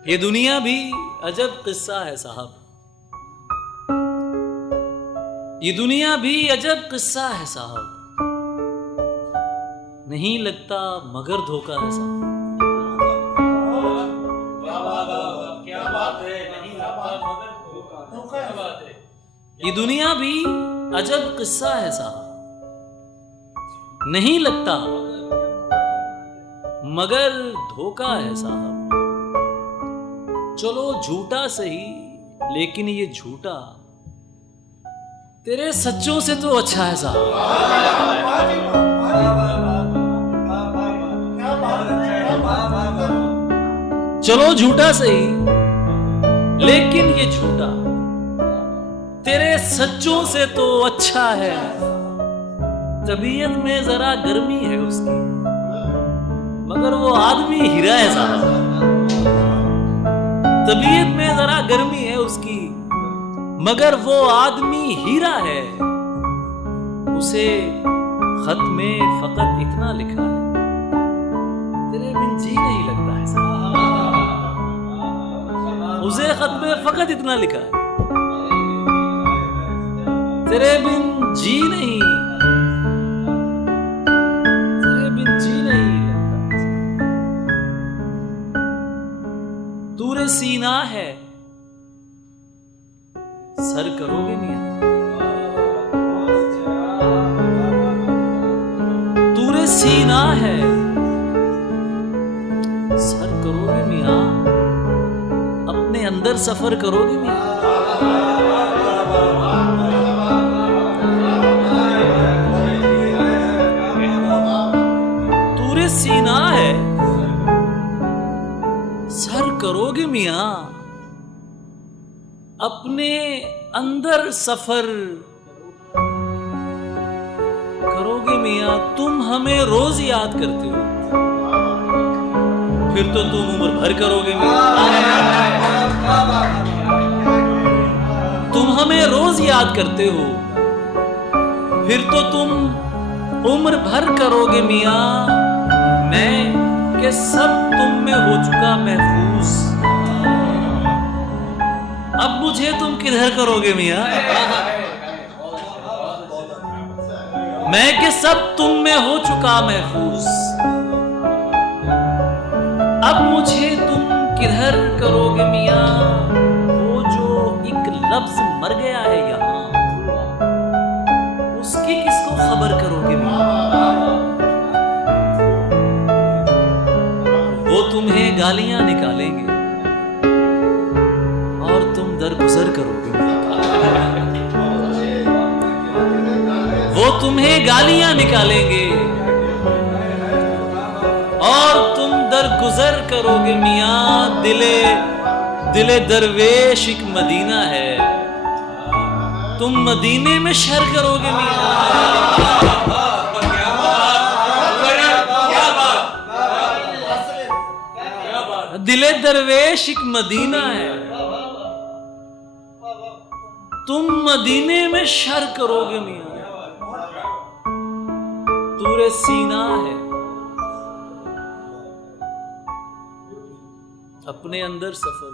ये दुनिया भी अजब किस्सा है साहब, ये दुनिया भी अजब किस्सा है साहब, नहीं लगता मगर धोखा है साहब। क्या बात है, नहीं लगता मगर धोखा है। ये दुनिया भी अजब किस्सा है साहब, नहीं लगता मगर धोखा है साहब। चलो झूठा सही, लेकिन ये झूठा तेरे सच्चों से तो अच्छा है साहब। चलो झूठा सही, लेकिन ये झूठा तेरे सच्चों से तो अच्छा है। तबीयत में जरा गर्मी है उसकी, मगर वो आदमी हीरा है साहब। तबीयत में जरा गर्मी है उसकी, मगर वो आदमी हीरा है। उसे खत में फकत इतना लिखा है, तेरे बिन जी नहीं लगता है साहब। उसे खत में फकत इतना लिखा है, तेरे बिन जी नहीं, तेरे बिन जी नहीं लगता। तूरे सीना है, सर करोगे मियां? तूरे सीना है, सर करोगे मियां? अपने अंदर सफर करोगे मियां? तूरे सीना है, सर करोगे मियां? अपने अंदर सफर करोगे मियां? तुम हमें रोज याद करते हो, फिर तो तुम उम्र भर करोगे मियां। तुम हमें रोज याद करते हो, फिर तो तुम उम्र भर करोगे मियां। मैं के सब तुम में हो चुका महफूज, अब मुझे तुम किधर करोगे मियां? मैं के सब तुम में हो चुका महफूज, अब मुझे तुम किधर करोगे मियां? वो जो एक लफ्ज मर गया है यहां, उसकी किसको खबर करोगे मियां? वो तुम्हें गालियां निकालेंगे और तुम दरगुजर करोगे। वो तुम्हें गालियां निकालेंगे और तुम दरगुजर करोगे मियां। दिले दरवेश एक मदीना है, तुम मदीने में शर करोगे मियां। दिले दरवेश एक मदीना है, तुम मदीने में शर करोगे मियां। तूरे सीना है, अपने अंदर सफर।